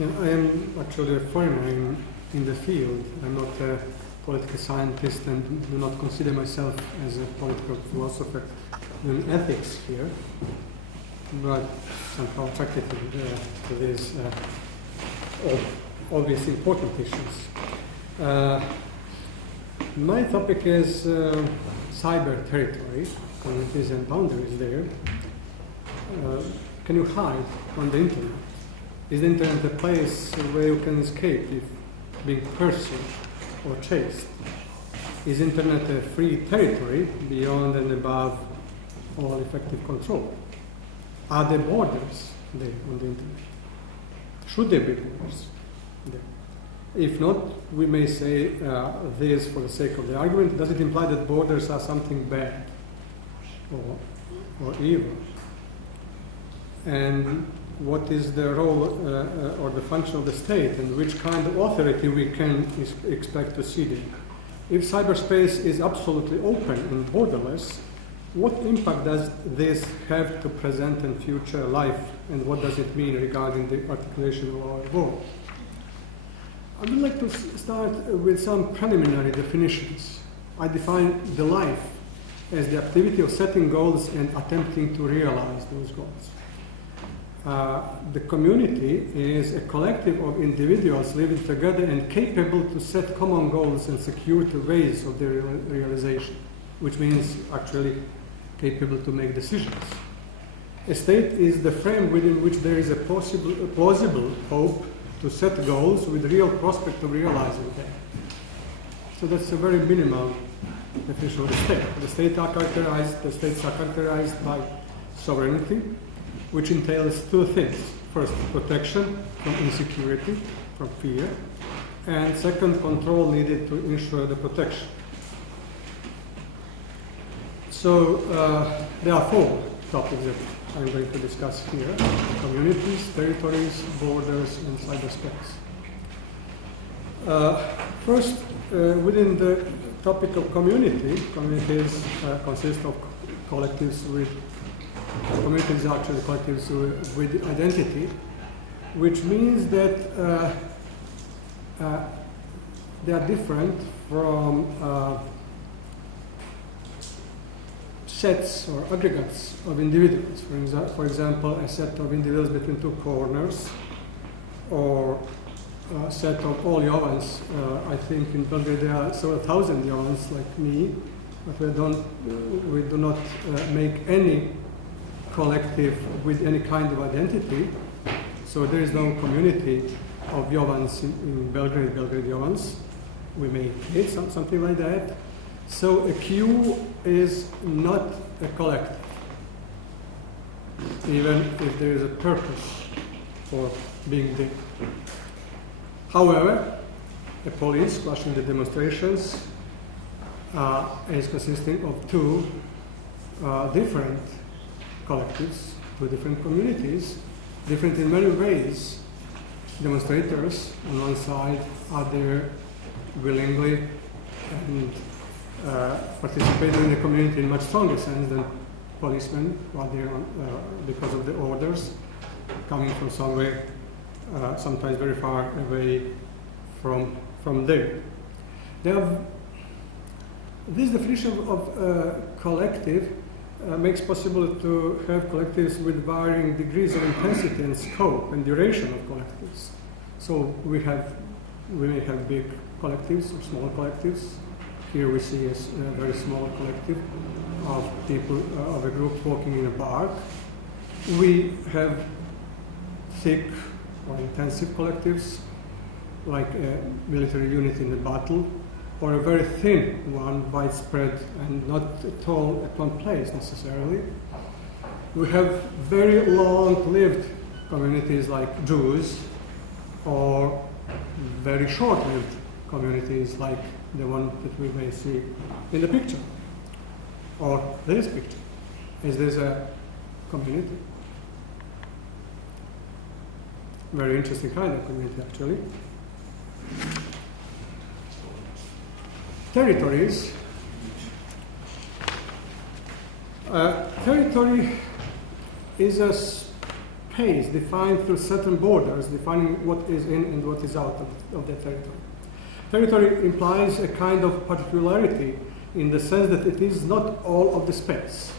I am actually a foreigner in the field. I'm not a political scientist and do not consider myself as a political philosopher in ethics here, but somehow attracted to these obviously important issues. My topic is cyber territory, communities and boundaries there. Can you hide on the internet? Is the internet a place where you can escape if being pursued or chased? Is internet a free territory beyond and above all effective control? Are there borders there on the internet? Should there be borders there? If not, we may say this for the sake of the argument. Does it imply that borders are something bad or evil? And what is the role or the function of the state, and which kind of authority we can expect to see there? If cyberspace is absolutely open and borderless, what impact does this have to present and future life, and what does it mean regarding the articulation of our world? I would like to start with some preliminary definitions. I define the life as the activity of setting goals and attempting to realize those goals. The community is a collective of individuals living together and capable to set common goals and secure the ways of their realization, which means actually capable to make decisions. A state is the frame within which there is a plausible hope to set goals with real prospect of realizing them. So that's a very minimal definition of the state. The states are characterized by sovereignty, which entails two things. First, protection from insecurity, from fear, and second, control needed to ensure the protection. So there are four topics that I'm going to discuss here: communities, territories, borders, and cyberspace. First, within the topic of communities consist of collectives with communities are actually collectives with identity, which means that they are different from sets or aggregates of individuals. For example, a set of individuals between two corners, or a set of all Jovans. I think in Belgrade there are several thousand Jovans like me, but we do not make any collective with any kind of identity. So there is no community of Jovans in Belgrade Jovans. We may create something like that. So a queue is not a collective, even if there is a purpose for being there. However, a police squashing the demonstrations is consisting of two different collectives, two different communities, different in many ways. Demonstrators on one side are there willingly and participating in the community in much stronger sense than policemen, who are there because of the orders coming from somewhere, sometimes very far away from there. This definition of collective makes possible to have collectives with varying degrees of intensity and scope and duration of collectives. So we may have big collectives or small collectives. Here we see a very small collective of people, of a group walking in a park. We have thick or intensive collectives, like a military unit in a battle, or a very thin one, widespread and not at all at one place necessarily. We have very long-lived communities like Jews, or very short-lived communities like the one that we may see in the picture, or this picture. Is this a community? Very interesting kind of community, actually. Territories. Territory is a space defined through certain borders, defining what is in and what is out of that territory. Territory implies a kind of particularity in the sense that it is not all of the space.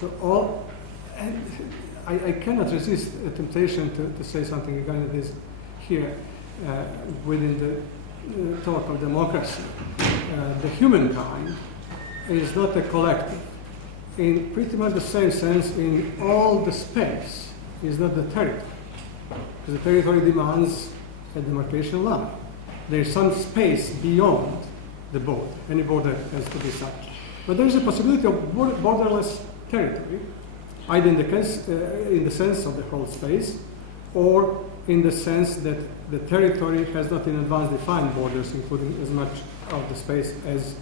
So I cannot resist a temptation to say something regarding this here within the talk of democracy. The humankind is not a collective. In pretty much the same sense, in all the space is not the territory. Because the territory demands a demarcation line. There is some space beyond the border. Any border has to be such. But there is a possibility of borderless territory, either in the sense of the whole space, or in the sense that the territory has not in advance defined borders, including as much of the space as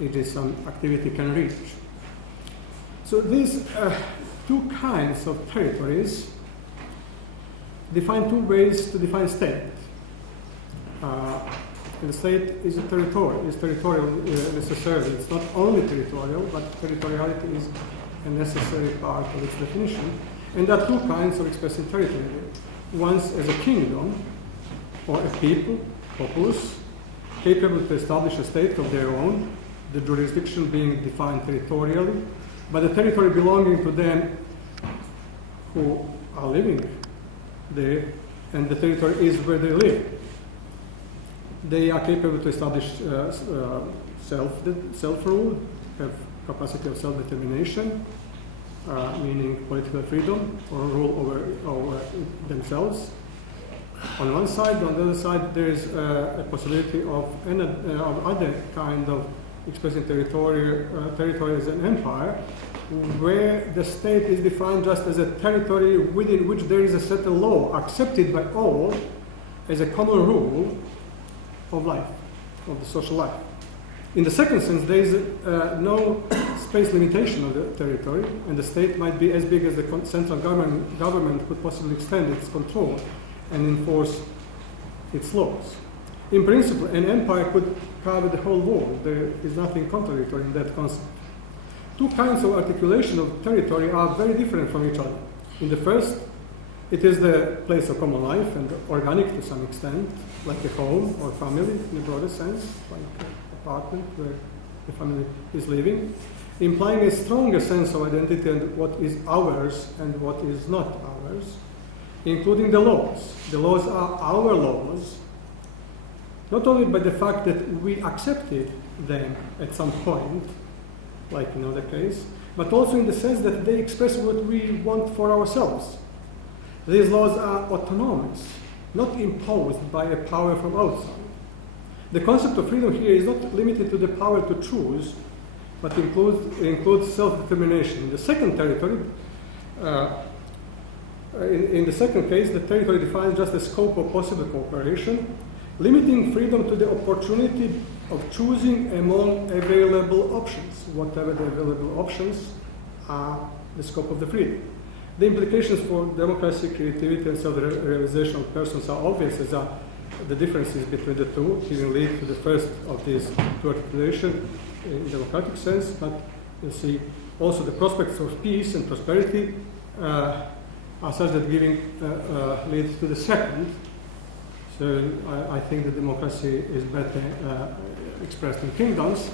it is some activity can reach. So these two kinds of territories define two ways to define state. The state is territorial necessarily. It's not only territorial, but territoriality is a necessary part of its definition. And there are two kinds of expressing territory. One as a kingdom, or a people, populace, capable to establish a state of their own, the jurisdiction being defined territorially, but the territory belonging to them who are living there, and the territory is where they live. They are capable to establish self-rule, have capacity of self-determination, meaning political freedom or rule over themselves. On one side, on the other side, there is a possibility of other kind of expressing territory as an empire, where the state is defined just as a territory within which there is a certain law accepted by all as a common rule of life, of the social life. In the second sense, there is no space limitation of the territory, and the state might be as big as the central government could possibly extend its control and enforce its laws. In principle, an empire could cover the whole world. There is nothing contradictory in that concept. Two kinds of articulation of territory are very different from each other. In the first, it is the place of common life and organic to some extent, like a home or family in a broader sense, like an apartment where the family is living, implying a stronger sense of identity and what is ours and what is not ours, including the laws. The laws are our laws, not only by the fact that we accepted them at some point, like in other case, but also in the sense that they express what we want for ourselves. These laws are autonomous, not imposed by a power from outside. The concept of freedom here is not limited to the power to choose, but includes self-determination. In the second territory, in the second case, the territory defines just the scope of possible cooperation, limiting freedom to the opportunity of choosing among available options, whatever the available options are the scope of the freedom. The implications for democracy, creativity, and self-realization of persons are obvious, as are the differences between the two, giving lead to the first of these two articulations in democratic sense, but you see also the prospects of peace and prosperity are such that giving lead to the second. So I think that democracy is better expressed in kingdoms,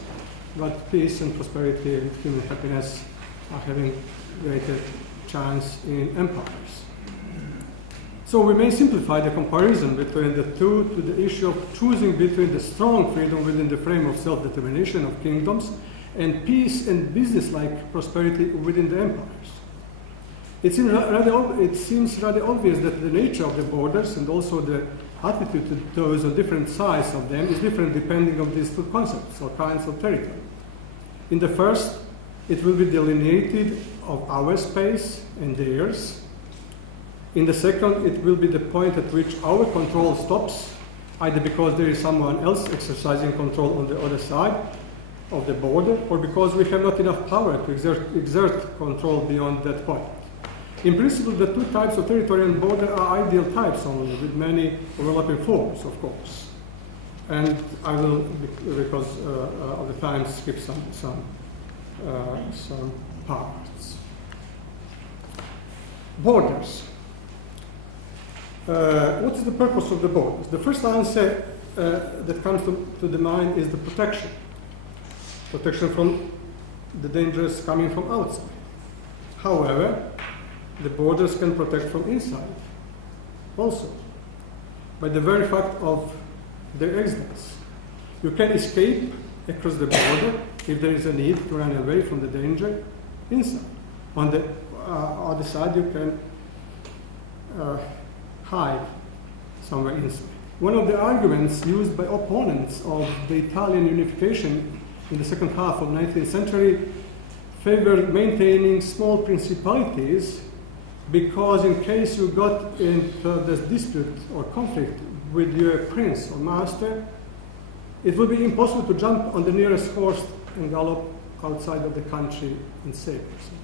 but peace and prosperity and human happiness are having greater chance in empires. So we may simplify the comparison between the two to the issue of choosing between the strong freedom within the frame of self-determination of kingdoms and peace and business-like prosperity within the empires. It seems rather obvious that the nature of the borders and also the attitude to those on different sides of them is different depending on these two concepts or kinds of territory. In the first, it will be delineated of our space and theirs. In the second, it will be the point at which our control stops, either because there is someone else exercising control on the other side of the border, or because we have not enough power to exert control beyond that point. In principle, the two types of territory and border are ideal types only, with many overlapping forms, of course. And I will, because of the time, skip some parts. Borders. What is the purpose of the borders? The first answer that comes to the mind is the protection. Protection from the dangers coming from outside. However, the borders can protect from inside also, by the very fact of their existence. You can escape across the border if there is a need to run away from the danger inside. On the other side, you can hide somewhere inside. One of the arguments used by opponents of the Italian unification in the second half of the 19th century favored maintaining small principalities because in case you got into this dispute or conflict with your prince or master, it would be impossible to jump on the nearest horse and gallop outside of the country and save yourself.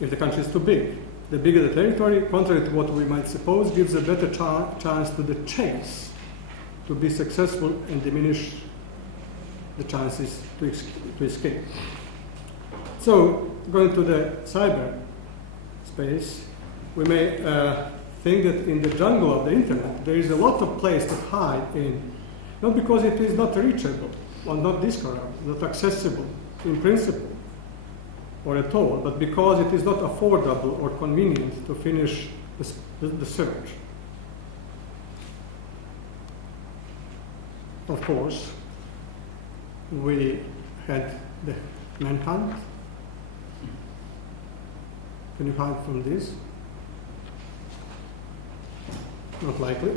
If the country is too big. The bigger the territory, contrary to what we might suppose, gives a better chance to the chase to be successful and diminish the chances to escape. So, going to the cyber space, we may think that in the jungle of the internet there is a lot of place to hide in, not because it is not reachable or not discoverable, not accessible in principle or at all, but because it is not affordable or convenient to finish the search. Of course, we had the manhunt. Can you hide from this? Not likely.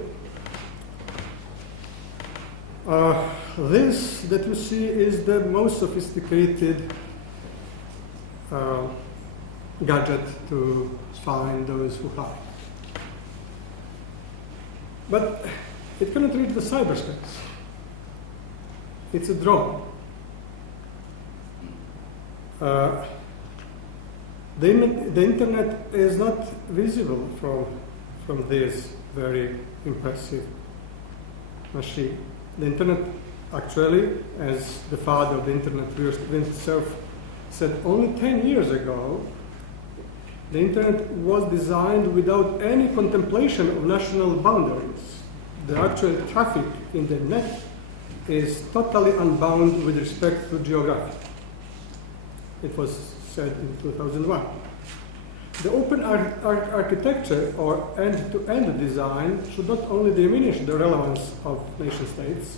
This that you see is the most sophisticated gadget to find those who hide. But it cannot reach the cyberspace. It's a drone. The internet is not visible from this very impressive machine. The internet actually, as the father of the internet himself said, only 10 years ago, the internet was designed without any contemplation of national boundaries. The actual traffic in the net is totally unbound with respect to geography. It was said in 2001. The open architecture or end-to-end design should not only diminish the relevance of nation states,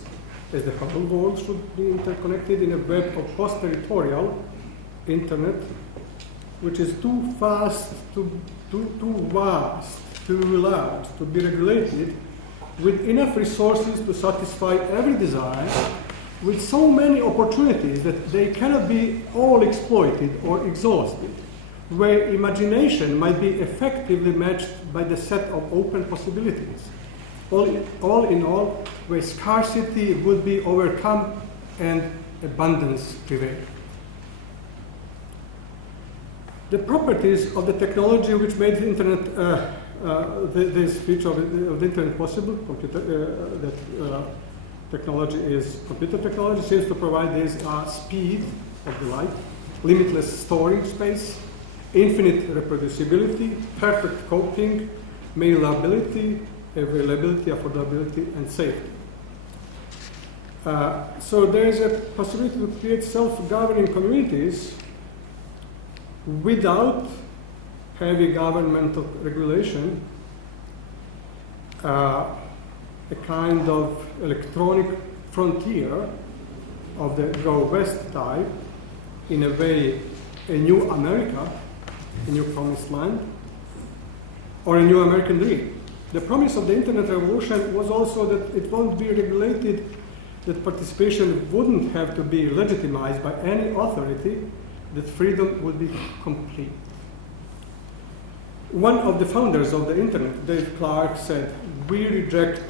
as the whole world should be interconnected in a web of post-territorial internet, which is too vast, too large to be regulated, with enough resources to satisfy every desire, with so many opportunities that they cannot be all exploited or exhausted, where imagination might be effectively matched by the set of open possibilities. All in all, where scarcity would be overcome and abundance prevail. The properties of the technology which made the internet, this feature of the internet possible, technology is computer technology, seems to provide this speed of the light, limitless storing space, infinite reproducibility, perfect coping, mailability, availability, affordability, and safety. So there is a possibility to create self-governing communities without heavy governmental regulation, a kind of electronic frontier of the Go West type, in a way, a new America, a new promised land, or a new American dream. The promise of the internet revolution was also that it won't be regulated, that participation wouldn't have to be legitimized by any authority, that freedom would be complete. One of the founders of the internet, Dave Clark, said, we reject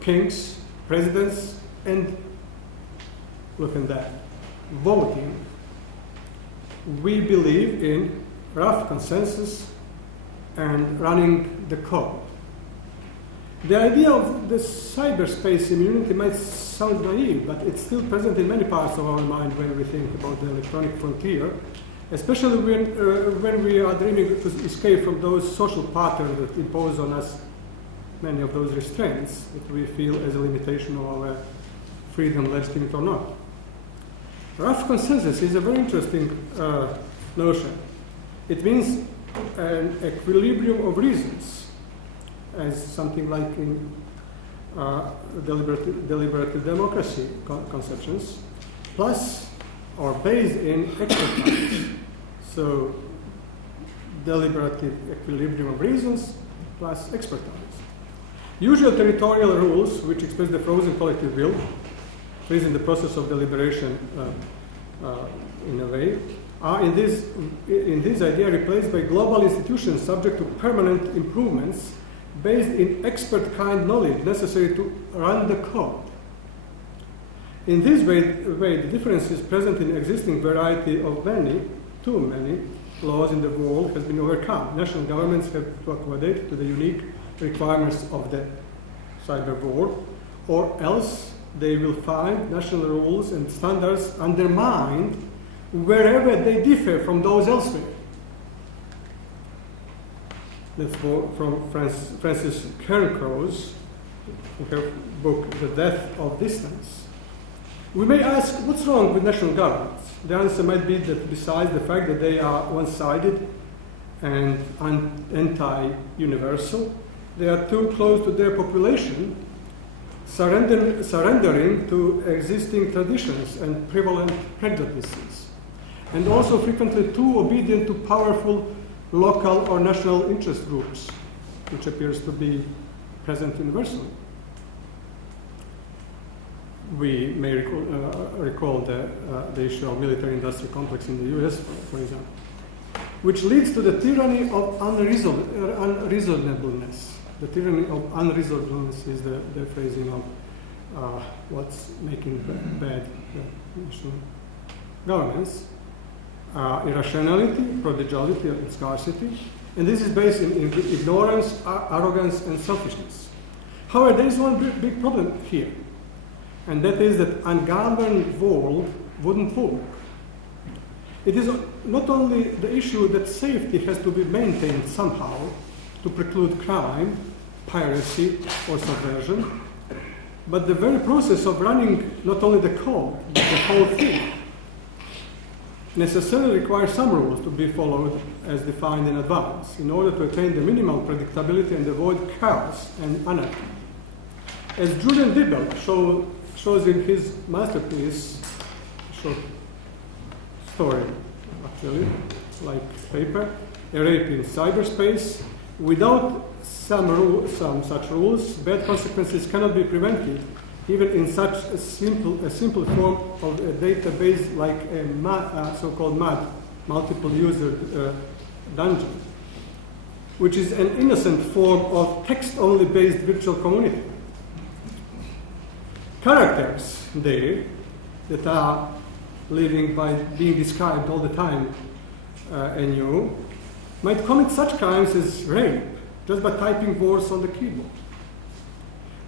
kings, presidents, and look at that, voting. We believe in rough consensus and running the code. The idea of the cyberspace immunity might sound naive, but it's still present in many parts of our mind when we think about the electronic frontier, especially when we are dreaming to escape from those social patterns that impose on us many of those restraints that we feel as a limitation of our freedom, legitimate or not. Rough consensus is a very interesting notion. It means an equilibrium of reasons, as something like in deliberative democracy conceptions, plus or based in expertise. So, deliberative equilibrium of reasons plus expertise. Usual territorial rules, which express the frozen collective will, freezing the process of deliberation in a way, are in this idea replaced by global institutions subject to permanent improvements based in expert kind knowledge necessary to run the code. In this way, the difference is present in existing variety of too many laws in the world has been overcome. National governments have to accommodate to the unique requirements of the cyber world, or else they will find national rules and standards undermined wherever they differ from those elsewhere. That's from Francis Cairncrow's her book, The Death of Distance. We may ask, what's wrong with national governments? The answer might be that besides the fact that they are one-sided and anti-universal, they are too close to their population, surrendering to existing traditions and prevalent prejudices, and also frequently too obedient to powerful local or national interest groups, which appears to be present universally. We may recall the issue of military-industrial complex in the US, for example, which leads to the tyranny of unreasonableness. The tyranny of unreasonableness is the phrasing of what's making bad national governments. Irrationality, prodigality, and scarcity. And this is based in ignorance, arrogance, and selfishness. However, there is one big problem here. And that is that ungoverned world wouldn't work. It is not only the issue that safety has to be maintained somehow to preclude crime, piracy, or subversion, but the very process of running not only the code, but the whole thing necessarily requires some rules to be followed as defined in advance in order to attain the minimal predictability and avoid chaos and anarchy. As Julian Dibble shows in his masterpiece, short story, actually, like paper, A Rape in Cyberspace, without some such rules, bad consequences cannot be prevented, even in such a simple form of a database like a so-called MAD, multiple user dungeon, which is an innocent form of text-only based virtual community. Characters there that are living by being described all the time anew might commit such crimes as rape just by typing words on the keyboard.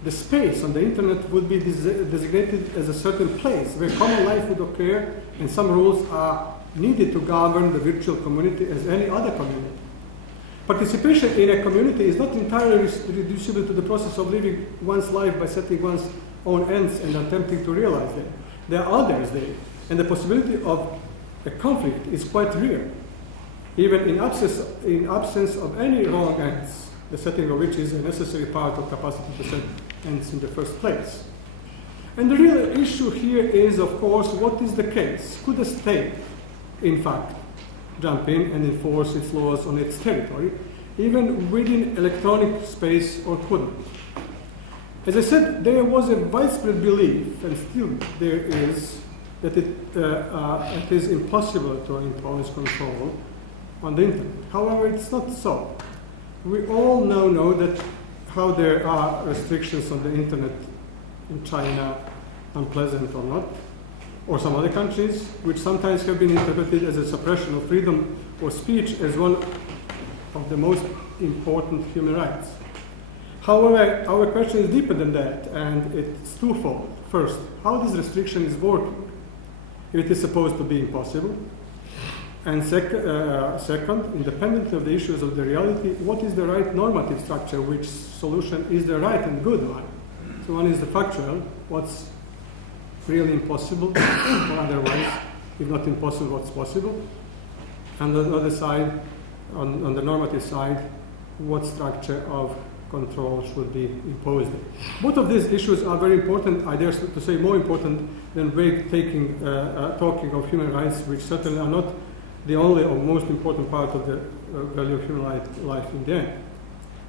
The space on the internet would be designated as a certain place where common life would occur, and some rules are needed to govern the virtual community as any other community. Participation in a community is not entirely reducible to the process of living one's life by setting one's own ends and attempting to realize them. There are others there, and the possibility of a conflict is quite real, even in absence of any wrong ends, the setting of which is a necessary part of capacity to set ends in the first place. And the real issue here is, of course, what is the case? Could a state, in fact, jump in and enforce its laws on its territory, even within electronic space, or couldn't? As I said, there was a widespread belief, and still there is, that it is impossible to impose control on the internet. However, it's not so. We all now know that how there are restrictions on the internet in China, unpleasant or not, or some other countries, which sometimes have been interpreted as a suppression of freedom of speech as one of the most important human rights. However, our question is deeper than that, and it's twofold. First, how this restriction is working, if it is supposed to be impossible. And second, independently of the issues of the reality, what is the right normative structure, which solution is the right and good one? So one is the factual, what's really impossible, or otherwise, if not impossible, what's possible. And on the other side, on the normative side, what structure of control should be imposed. Both of these issues are very important, I dare to say more important than talking of human rights, which certainly are not the only or most important part of the value of human life in the end.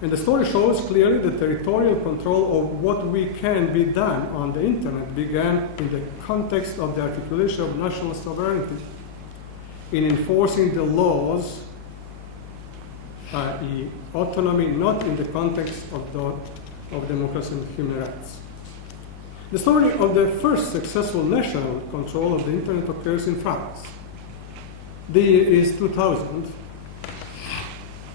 And the story shows clearly that territorial control of what we can be done on the internet began in the context of the articulation of national sovereignty, in enforcing the laws, i.e. autonomy, not in the context of democracy and human rights. The story of the first successful national control of the internet occurs in France. The year is 2000,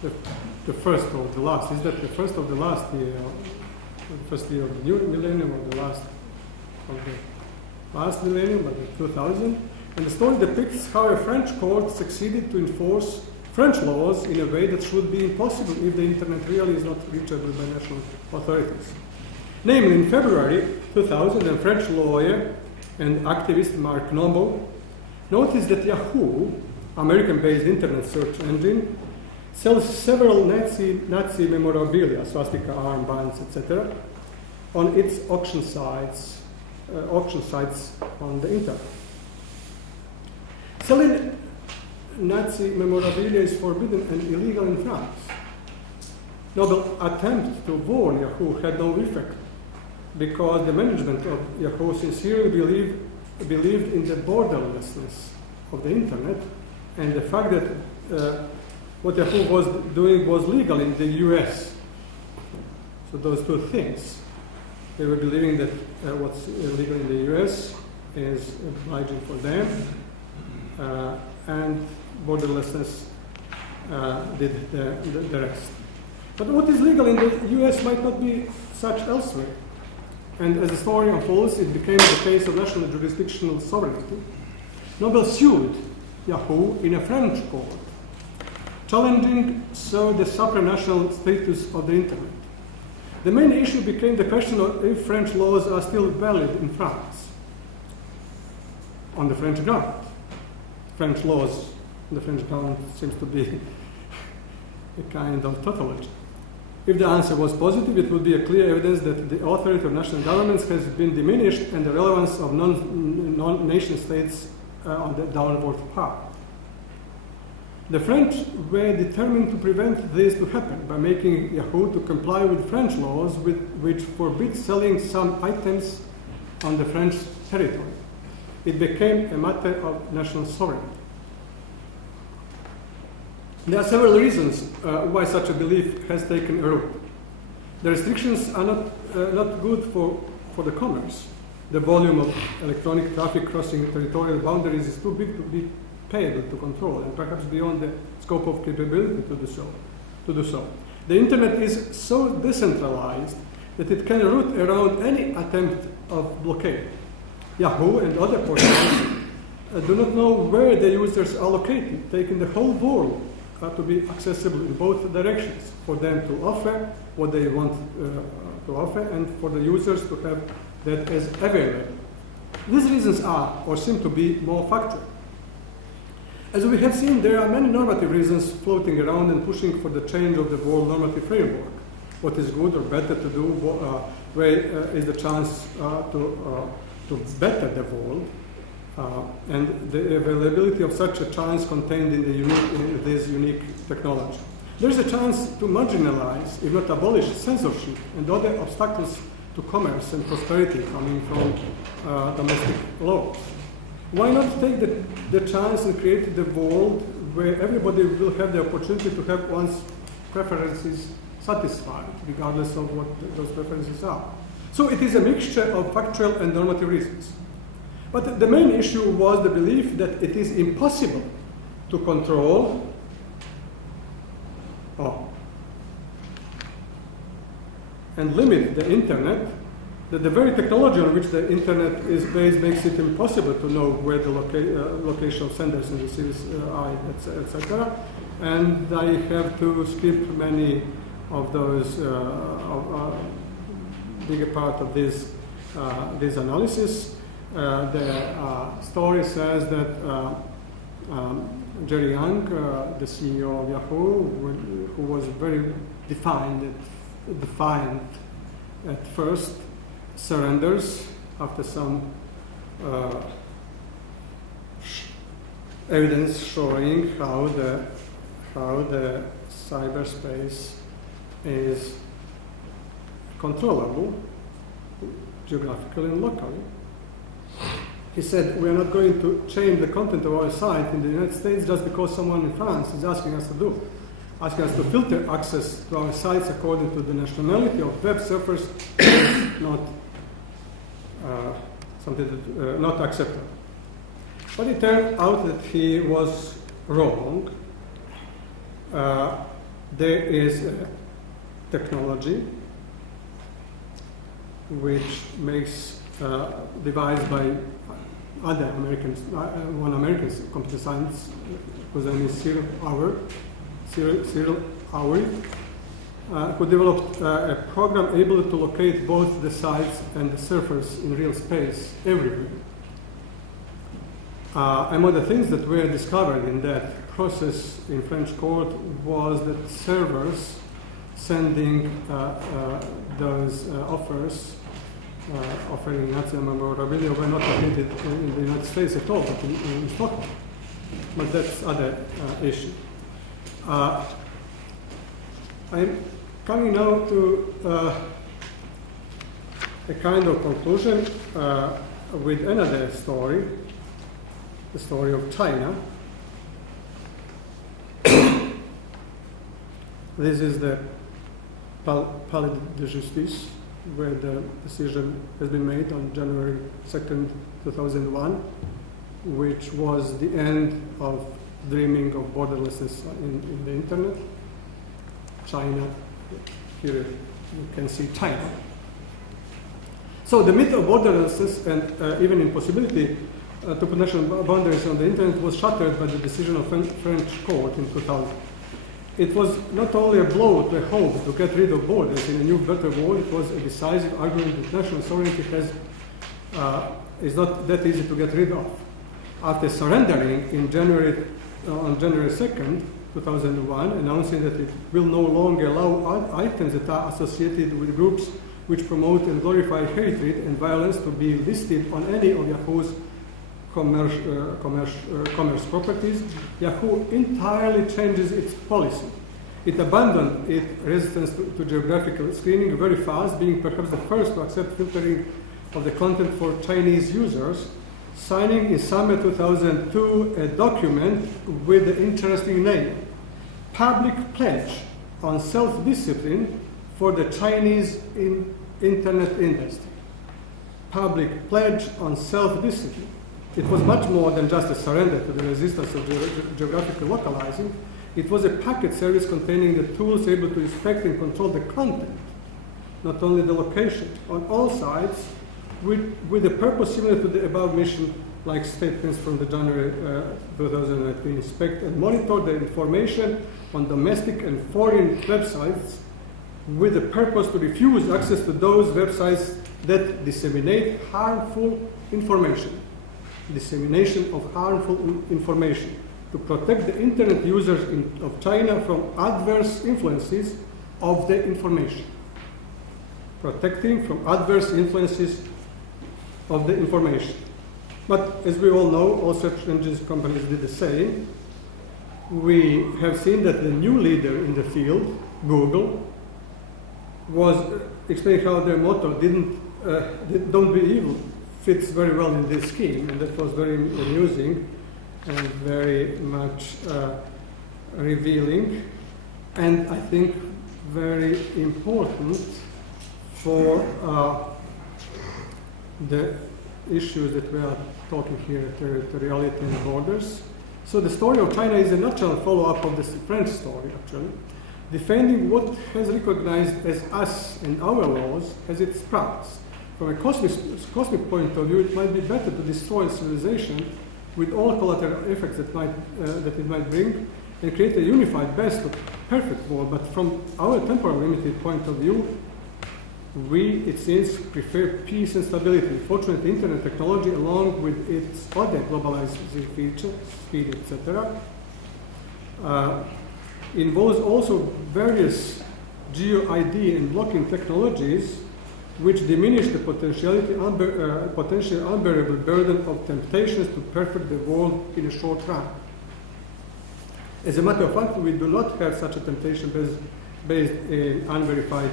the first of the last. Is that the first of the last year, the first year of the new millennium, or the last of the last millennium, but the 2000? And the story depicts how a French court succeeded to enforce French laws in a way that should be impossible if the internet really is not reachable by national authorities. Namely, in February 2000, a French lawyer and activist, Marc Nobo, noticed that Yahoo, American-based internet search engine, sells several Nazi memorabilia, swastika armbands, etc., on its auction sites on the internet. Selling Nazi memorabilia is forbidden and illegal in France. Nobel's attempt to warn Yahoo had no effect, because the management of Yahoo sincerely believed in the borderlessness of the internet, and the fact that what Yahoo was doing was legal in the US. So those two things. They were believing that what's illegal in the US is obliging for them, and borderlessness did the rest. But what is legal in the US might not be such elsewhere. And as the story unfolds, it became the case of national jurisdictional sovereignty. Nobel sued Yahoo in a French court, challenging so the supranational status of the internet. The main issue became the question of if French laws are still valid in France on the French ground. French laws, the French government seems to be a kind of tautology. If the answer was positive, it would be a clear evidence that the authority of national governments has been diminished and the relevance of non-nation states on the downward path. The French were determined to prevent this to happen by making Yahoo to comply with French laws which forbid selling some items on the French territory. It became a matter of national sovereignty. There are several reasons why such a belief has taken a root. The restrictions are not good for the commerce. The volume of electronic traffic crossing territorial boundaries is too big to be payable to control, and perhaps beyond the scope of capability to do so. The internet is so decentralized that it can route around any attempt of blockade. Yahoo and other portals do not know where the users are located, taking the whole world to be accessible in both directions, for them to offer what they want to offer, and for the users to have that as available. These reasons are, or seem to be, more factual. As we have seen, there are many normative reasons floating around and pushing for the change of the world normative framework. What is good or better to do, where is the chance to better the world, and the availability of such a chance contained in this unique technology. There is a chance to marginalize, if not abolish, censorship and other obstacles to commerce and prosperity coming from domestic laws. Why not take the chance and create the world where everybody will have the opportunity to have one's preferences satisfied, regardless of what those preferences are? So it is a mixture of factual and normative reasons. But the main issue was the belief that it is impossible to control and limit the internet that the very technology on which the internet is based makes it impossible to know where the location of senders and receivers are, etc. And I have to skip many of those bigger part of this analysis. The story says that Jerry Yang, the CEO of Yahoo, who was very defiant at first, surrenders after some evidence showing how the cyberspace is controllable geographically and locally. He said, we are not going to change the content of our site in the United States just because someone in France is asking us to filter access to our sites according to the nationality of web surfers, not something that, not acceptable. But it turned out that he was wrong. There is a technology which makes devised by other Americans, one American computer science whose name is Cyril Howery, who developed a program able to locate both the sites and the surfers in real space everywhere. Among the things that were discovered in that process in French court was that servers sending those offers, offering Nazi memorabilia, were not located in the United States at all, but in Stockholm. But that's other issue. I'm coming now to a kind of conclusion with another story, the story of China. This is the Palais de Justice, where the decision has been made on January 2nd, 2001, which was the end of dreaming of borderlessness in the internet. China, here you can see China. So the myth of borderlessness and even impossibility to put national boundaries on the internet was shattered by the decision of French court in 2000. It was not only a blow to hope to get rid of borders in a new, better world, it was a decisive argument that national sovereignty is not that easy to get rid of. After surrendering on January 2nd, 2001, announcing that it will no longer allow items that are associated with groups which promote and glorify hatred and violence to be listed on any of Yahoo's commerce properties, Yahoo entirely changes its policy. It abandoned its resistance to geographical screening very fast, being perhaps the first to accept filtering of the content for Chinese users, signing in summer 2002 a document with the interesting name, Public Pledge on Self-Discipline for the Chinese Internet Industry. Public Pledge on Self-Discipline. It was much more than just a surrender to the resistance of geographical localizing. It was a packet service containing the tools able to inspect and control the content, not only the location, on all sides, with a purpose similar to the above mission, like statements from the January 2019, inspect and monitor the information on domestic and foreign websites with the purpose to refuse access to those websites that disseminate harmful information. Dissemination of harmful information, to protect the internet users of China from adverse influences of the information. Protecting from adverse influences of the information. But as we all know, all search engine companies did the same. We have seen that the new leader in the field, Google, was explaining how their motto, don't be evil, fits very well in this scheme, and that was very amusing and very much revealing, and I think very important for the issues that we are talking here, territoriality and borders. So the story of China is a natural follow-up of the French story, actually, defending what has recognized as us and our laws as its price. from a cosmic point of view, it might be better to destroy civilization with all collateral effects that it might bring, and create a unified, best of perfect world. But from our temporal limited point of view, we, it seems, prefer peace and stability. Fortunately, internet technology, along with its other globalizing features, speed, etc., involves also various geo-ID and blocking technologies which diminish the potentially unbearable burden of temptations to perfect the world in a short run. As a matter of fact, we do not have such a temptation based in unverified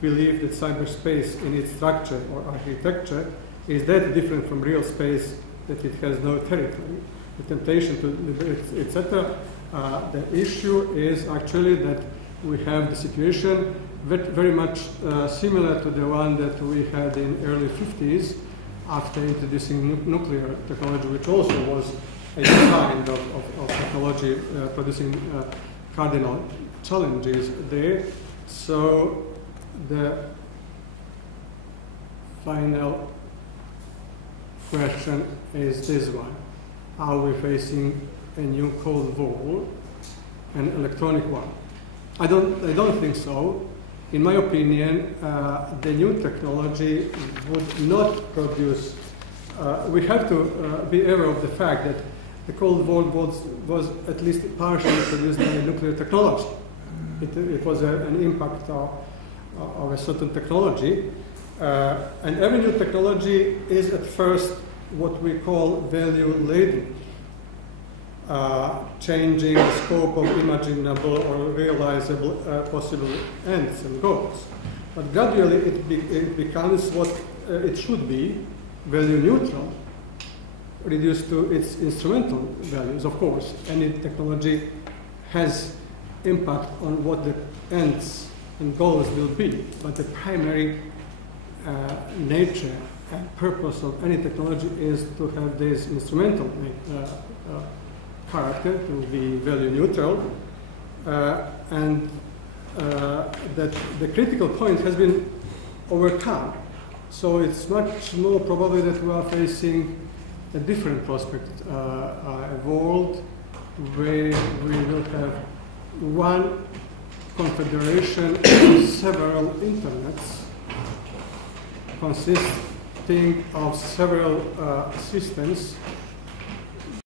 belief that cyberspace in its structure or architecture is that different from real space that it has no territory. The temptation to liberate, etc. The issue is actually that we have the situation very much similar to the one that we had in early 50s after introducing nuclear technology, which also was a kind of technology producing cardinal challenges there. So the final question is this one. Are we facing a new Cold War, an electronic one? I don't think so. In my opinion, the new technology would not produce. We have to be aware of the fact that the Cold War was at least partially produced by nuclear technology. It was an impact of a certain technology. And every new technology is at first what we call value-laden, changing the scope of imaginable or realizable possible ends and goals. But gradually it becomes what it should be, value-neutral, reduced to its instrumental values. Of course, any technology has impact on what the ends and goals will be, but the primary nature and purpose of any technology is to have this instrumental character, to be value neutral, and that the critical point has been overcome. So it's much more probably that we are facing a different prospect, a world where we will have one confederation of several internets consisting of several systems